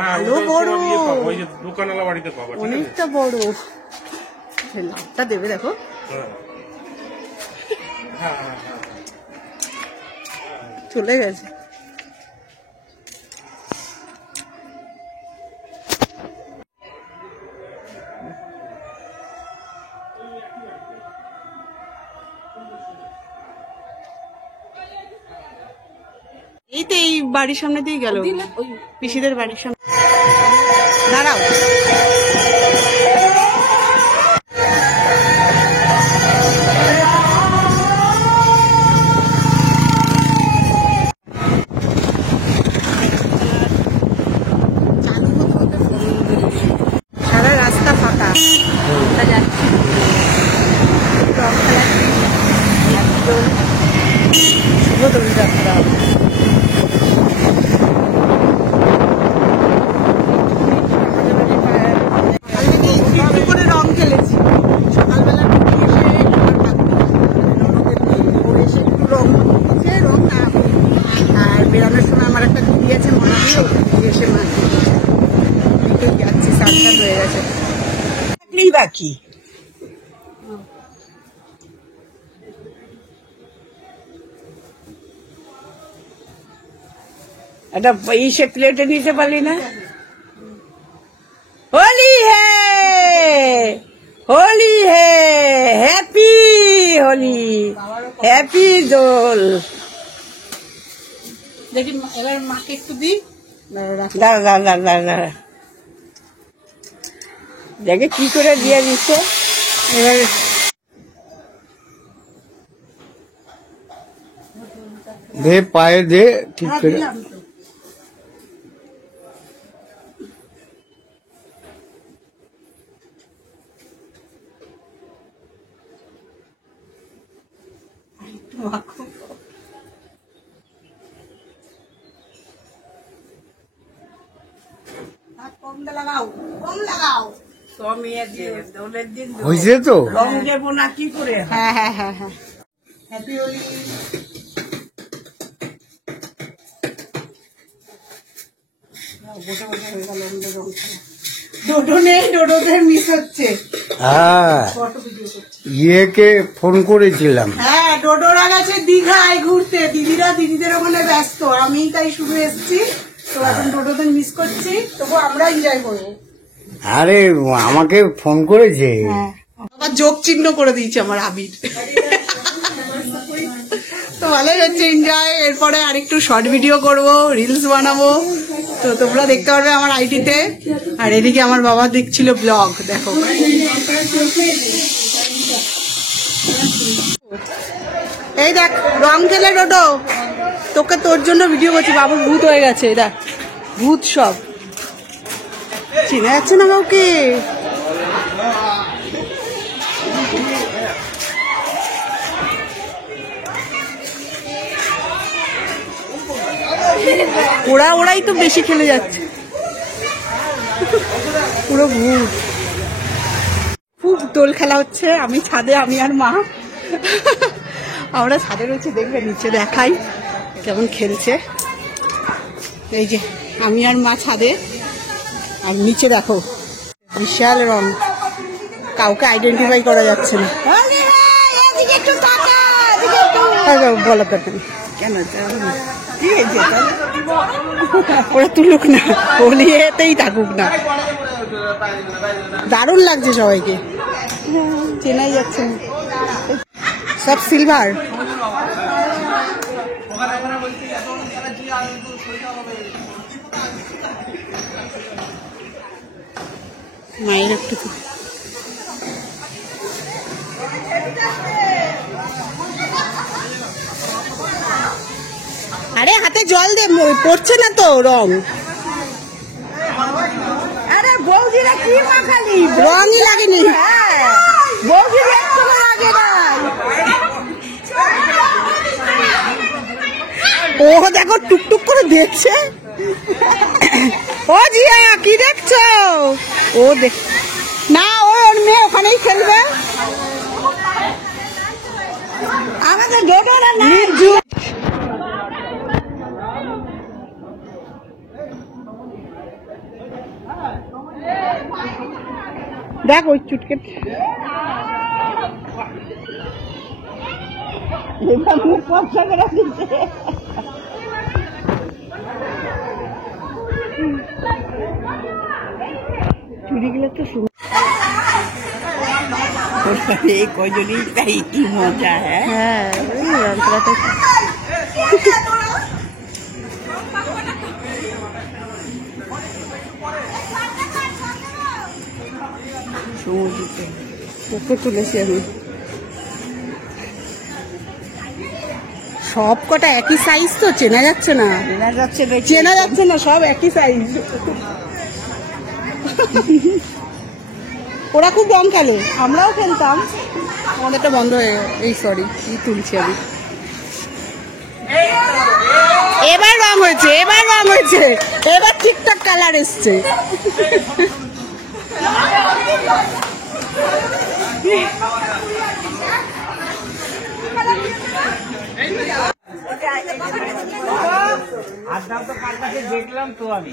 ভালো বড়, অনেকটা বড়। লাভটা দেবে দেখো। চলে গেছে। এই তো এই বাড়ির সামনে দিয়ে গেল, পিসিদের বাড়ির সামনে। দাঁড়াও, সারা রাস্তা ফাঁকা, যাচ্ছি শুভ দোলযাত্রা। করে রং খেলেছি সকালবেলা, এসে একটু রং দিয়েছে, রং না। আর বেরোনোর সময় আমার একটা দিদি আছে মনালিও, দিদি এসে মাকে যাচ্ছি, সাবধান হয়ে গেছে বাকি। একটা ইসে প্লেটে নিতে পারলি না? হোলি হে, হোলি হে, হ্যাপি হোলি, হ্যাপি দোল। দেখি এবার মাকে একটু দিই। দাঁড়া দাঁড়া দাঁড়া দাঁড়া, দেখে কি করে দিয়ে দিচ্ছে এবার। দে পায়ে দে ঠিক করে। হয়েছে তো রং দেবো না কি করে? হ্যাঁ হ্যাঁ হ্যাঁ হ্যাঁ, হ্যাপি হোলি। ডোডো নেই, ডোডোদের মিস হচ্ছে। হ্যাঁ, ইয়েকে ফোন করেছিলাম। হ্যাঁ, ডোডোরা গেছে দীঘায় ঘুরতে, দিদিরা দিদিদের ওখানে ব্যস্ত, আমি তাই শুধু এসছি। তো এখন ডোডোদের মিস করছি, তবু আমরা এনজয় করবো। আরে আমাকে ফোন করেছে। আবার যোগ চিহ্ন করে দিয়েছে আমার আবির। তো ভালোই হচ্ছে, এনজয়। এরপরে আরেকটু শর্ট ভিডিও করব, রিলস বানাবো, তো তোমরা দেখতে পারবে আমার আইডিতে। আর এদিকে আমার বাবা দেখছিল ব্লগ, দেখো। এই দেখ রং খেলে ডোডো, তোকে তোর জন্য ভিডিও করছি। বাবু ভূত হয়ে গেছে, দেখ ভূত সব চিনে যাচ্ছে না কাউকে। ওরাই তো বেশি খেলে যাচ্ছে, পুরো ভূত। খুব দোল খেলা হচ্ছে, আমি ছাদে, আমি আর মা আমরা ছাদে রয়েছে, দেখবে নিচে দেখাই কেমন খেলছে। এই যে আমি আর মা ছাদে, আর নিচে দেখো বিশাল রং, কাউকে আইডেন্টিফাই করা যাচ্ছে না। বলো তো কেন ওরা তুলুক না, হোলি এতেই থাকুক না। দারুণ লাগছে সবাইকে, চেনাই যাচ্ছে না, সব সিলভার। মায়ের একটু আরে হাতে জল দে, পড়ছে না তো রং। আরে বৌদিরা কি মাখালি, রঙই লাগেনি। বৌদির একটু লাগে না। ও দেখো টুকটুক করে দেখছে। ও জিয়া কি দেখছো? ও দেখ না, ওর মেয়ে ওখানেই খেলবে। আমাদের ডোডোরা না। দেখ ওই চুটকে এবার মুখ পয়সা করে দিচ্ছে চুড়িগুলো তো এই কজনই তাই কি মজা হ্যাঁ হ্যাঁ ওই যন্ত্রটা সমুদ্রতে ওকে তুলেছি আমি সব কটা একই সাইজ তো চেনা যাচ্ছে না চেনা যাচ্ছে দেখি চেনা যাচ্ছে না সব একই সাইজ ওরা খুব রং খেলে আমরাও খেলতাম আমাদেরটা বন্ধ হয়ে এই সরি কি তুলছি আমি এবার রং হয়েছে এবার ঠিকঠাক কালার এসছে দেখলাম তো আমি